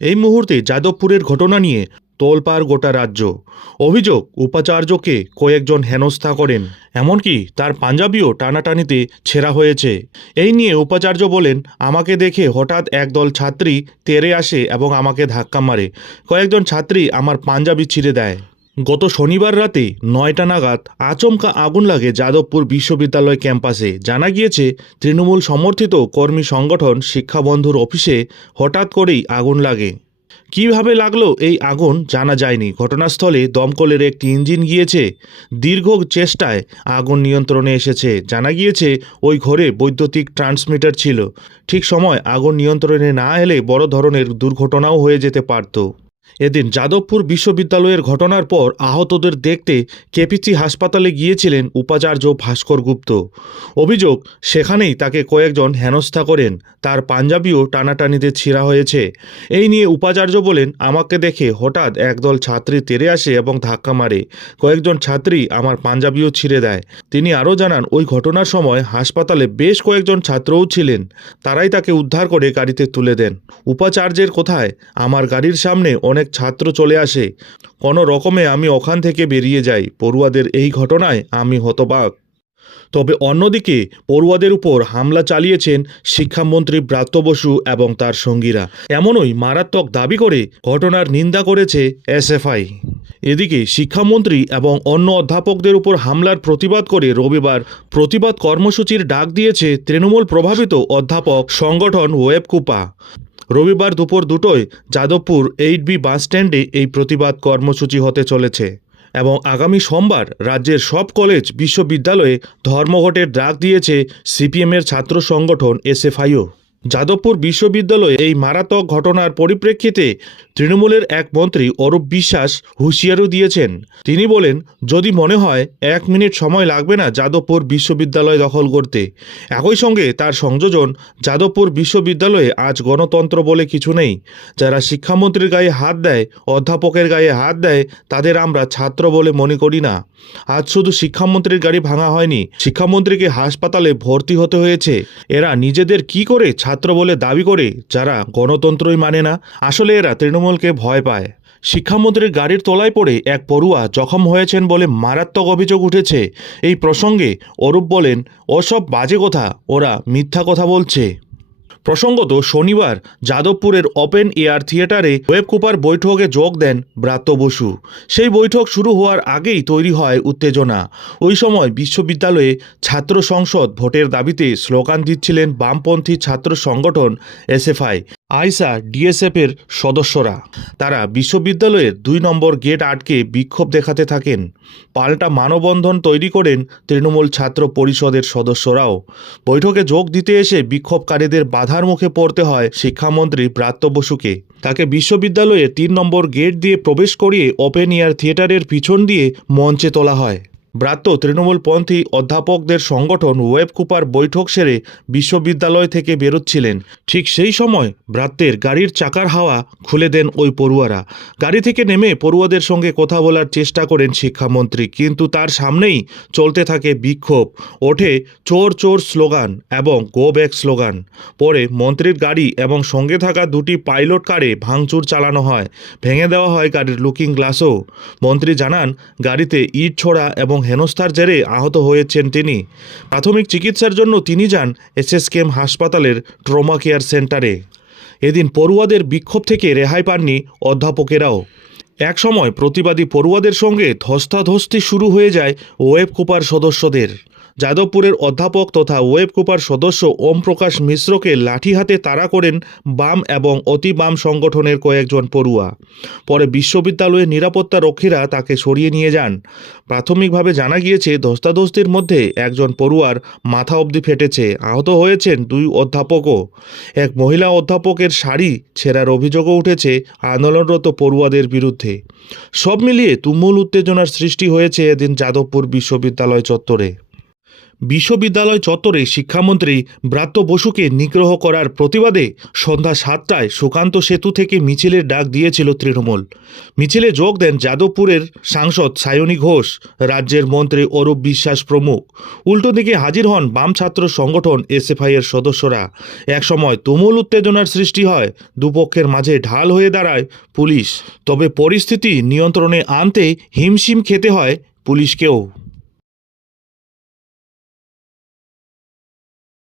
এই মুহূর্তে যাদবপুরের ঘটনা নিয়ে তোলপাড় গোটা রাজ্য। অভিযোগ, উপাচার্যকে কয়েকজন হেনস্থা করেন। এমনকি তার পাঞ্জাবিও টানাটানিতে ছেঁড়া হয়েছে। এই নিয়ে উপাচার্য বলেন, আমাকে দেখে হঠাৎ একদল ছাত্রী তেরে আসে এবং আমাকে ধাক্কা মারে। কয়েকজন ছাত্রী আমার পাঞ্জাবি ছিঁড়ে দেয়। গত শনিবার রাতে নয়টা নাগাদ আচমকা আগুন লাগে যাদবপুর বিশ্ববিদ্যালয় ক্যাম্পাসে। জানা গিয়েছে, তৃণমূল সমর্থিত কর্মী সংগঠন শিক্ষাবন্ধুর অফিসে হঠাৎ করেই আগুন লাগে। কীভাবে লাগল এই আগুন জানা যায়নি। ঘটনাস্থলে দমকলের একটি ইঞ্জিন গিয়েছে। দীর্ঘ চেষ্টায় আগুন নিয়ন্ত্রণে এসেছে। জানা গিয়েছে, ওই ঘরে বৈদ্যুতিক ট্রান্সমিটার ছিল। ঠিক সময় আগুন নিয়ন্ত্রণে না এলে বড় ধরনের দুর্ঘটনাও হয়ে যেতে পারত। এদিন যাদবপুর বিশ্ববিদ্যালয়ের ঘটনার পর আহতদের দেখতে কেপিসি হাসপাতালে গিয়েছিলেন উপাচার্য ভাস্কর গুপ্ত। অভিযোগ, সেখানেই তাকে কয়েকজন হেনস্থা করেন। তার পাঞ্জাবিও টানাটানিতে ছিঁড়া হয়েছে। এই নিয়ে উপাচার্য বলেন, আমাকে দেখে হঠাৎ একদল ছাত্রী তেরে আসে এবং ধাক্কা মারে। কয়েকজন ছাত্রী আমার পাঞ্জাবিও ছিঁড়ে দেয়। তিনি আরও জানান, ওই ঘটনার সময় হাসপাতালে বেশ কয়েকজন ছাত্রও ছিলেন। তারাই তাকে উদ্ধার করে গাড়িতে তুলে দেন। উপাচার্যের কোথায়? আমার গাড়ির সামনে অনেক ছাত্র চলে আসে। কোনো রকমে আমি ওখান থেকে বেরিয়ে যাই। পড়ুয়াদের এই ঘটনায় আমি হতবাক। তবে অন্যদিকে পড়ুয়াদের উপর হামলা চালিয়েছেন শিক্ষামন্ত্রী ব্রাত্য বসু এবং তার সঙ্গীরা। এমনই মারাত্মক দাবি করে ঘটনার নিন্দা করেছে এসএফআই। এদিকে শিক্ষামন্ত্রী এবং অন্য অধ্যাপকদের উপর হামলার প্রতিবাদ করে রবিবার প্রতিবাদ কর্মসূচির ডাক দিয়েছে তৃণমূল প্রভাবিত অধ্যাপক সংগঠন ওয়েবকুপা। রবিবার দুপুর দুটোয় যাদবপুর এইট বি বাসস্ট্যান্ডে এই প্রতিবাদ কর্মসূচি হতে চলেছে এবং আগামী সোমবার রাজ্যের সব কলেজ, বিশ্ববিদ্যালয়ে ধর্মঘটের ডাক দিয়েছে সিপিএমের ছাত্র সংগঠন এসএফআইও। যাদবপুর বিশ্ববিদ্যালয়ে এই মারাত্মক ঘটনার পরিপ্রেক্ষিতে তৃণমূলের এক মন্ত্রী অরূপ বিশ্বাস হুঁশিয়ারও দিয়েছেন। তিনি বলেন, যদি মনে হয়, এক মিনিট সময় লাগবে না যাদবপুর বিশ্ববিদ্যালয় দখল করতে। একই সঙ্গে তার সংযোজন, যাদবপুর বিশ্ববিদ্যালয়ে আজ গণতন্ত্র বলে কিছু নেই। যারা শিক্ষামন্ত্রীর গায়ে হাত দেয়, অধ্যাপকের গায়ে হাত দেয়, তাদের আমরা ছাত্র বলে মনে করি না। আজ শুধু শিক্ষামন্ত্রীর গাড়ি ভাঙা হয়নি, শিক্ষামন্ত্রীকে হাসপাতালে ভর্তি হতে হয়েছে। এরা নিজেদের কি করে ছাত্র বলে দাবি করে যারা গণতন্ত্রই মানে না, আসলে এরা তৃণমূলকে ভয় পায়। শিক্ষামন্ত্রীর গাড়ির তলায় পড়ে এক পড়ুয়া জখম হয়েছেন বলে মারাত্মক অভিযোগ উঠেছে। এই প্রসঙ্গে অরূপ বলেন ওসব বাজে কথা, ওরা মিথ্যা কথা বলছে। প্রসঙ্গত, শনিবার যাদবপুরের ওপেন এয়ার থিয়েটারে ওয়েবকুপার বৈঠকে যোগ দেন ব্রাত্য বসু। সেই বৈঠক শুরু হওয়ার আগেই তৈরি হয় উত্তেজনা। ওই সময় বিশ্ববিদ্যালয়ে ছাত্র সংসদ ভোটের দাবিতে স্লোগান দিচ্ছিলেন বামপন্থী ছাত্র সংগঠন এসএফআই, আইসা, ডিএসএফের সদস্যরা। তারা বিশ্ববিদ্যালয়ের দুই নম্বর গেট আটকে বিক্ষোভ দেখাতে থাকেন। পাল্টা মানববন্ধন তৈরি করেন তৃণমূল ছাত্র পরিষদের সদস্যরাও। বৈঠকে যোগ দিতে এসে বিক্ষোভকারীদের বাধার মুখে পড়তে হয় শিক্ষামন্ত্রী প্রাত্য বসুকে। তাকে বিশ্ববিদ্যালয়ে তিন নম্বর গেট দিয়ে প্রবেশ করিয়ে ওপেন এয়ার থিয়েটারের পিছন দিয়ে মঞ্চে তোলা হয়। ব্রাত্য তৃণমূলপন্থী অধ্যাপকদের সংগঠন ওয়েবকুপার বৈঠক সেরে বিশ্ববিদ্যালয় থেকে বেরোচ্ছিলেন। ঠিক সেই সময় ব্রাত্যের গাড়ির চাকার হাওয়া খুলে দেন ওই পড়ুয়ারা। গাড়ি থেকে নেমে পড়ুয়াদের সঙ্গে কথা বলার চেষ্টা করেন শিক্ষামন্ত্রী, কিন্তু তার সামনেই চলতে থাকে বিক্ষোভ। ওঠে চোর চোর স্লোগান এবং গো ব্যাক স্লোগান। পরে মন্ত্রীর গাড়ি এবং সঙ্গে থাকা দুটি পাইলট কারে ভাঙচুর চালানো হয়। ভেঙে দেওয়া হয় গাড়ির লুকিং গ্লাসও। মন্ত্রী জানান, গাড়িতে ইট ছোড়া এবং হেনস্থার জেরে আহত হয়েছেন তিনি। প্রাথমিক চিকিৎসার জন্য তিনি যান এসএসকেএম হাসপাতালের ট্রমা কেয়ার সেন্টারে। এদিন পড়ুয়াদের বিক্ষোভ থেকে রেহাই পাননি অধ্যাপকেরাও। এক সময় প্রতিবাদী পড়ুয়াদের সঙ্গে ধস্তাধস্তি শুরু হয়ে যায় ওয়েব কুপার সদস্যদের। যাদবপুরের অধ্যাপক তথা ওয়েব কুপার সদস্য ওম প্রকাশ মিশ্রকে লাঠি হাতে তাড়া করেন বাম এবং অতি বাম সংগঠনের কয়েকজন পড়ুয়া। পরে বিশ্ববিদ্যালয়ের নিরাপত্তা রক্ষীরা তাকে সরিয়ে নিয়ে যান। প্রাথমিকভাবে জানা গিয়েছে, ধস্তাধস্তির মধ্যে একজন পড়ুয়ার মাথা অবধি ফেটেছে। আহত হয়েছেন দুই অধ্যাপকও। এক মহিলা অধ্যাপকের শাড়ি ছেঁড়ার অভিযোগও উঠেছে আন্দোলনরত পড়ুয়াদের বিরুদ্ধে। সব মিলিয়ে তুমুল উত্তেজনার সৃষ্টি হয়েছে এদিন যাদবপুর বিশ্ববিদ্যালয় চত্বরে। বিশ্ববিদ্যালয় চত্বরে শিক্ষামন্ত্রী ব্রাত্য বসুকে নিগ্রহ করার প্রতিবাদে সন্ধ্যা সাতটায় সুকান্ত সেতু থেকে মিছিলের ডাক দিয়েছিল তৃণমূল। মিছিলে যোগ দেন যাদবপুরের সাংসদ সায়নী ঘোষ, রাজ্যের মন্ত্রী অরূপ বিশ্বাস প্রমুখ। উল্টো দিকে হাজির হন বাম ছাত্র সংগঠন এসএফআই এর সদস্যরা। একসময় তুমুল উত্তেজনার সৃষ্টি হয়, দুপক্ষের মাঝে ঢাল হয়ে দাঁড়ায় পুলিশ। তবে পরিস্থিতি নিয়ন্ত্রণে আনতে হিমশিম খেতে হয় পুলিশকেও।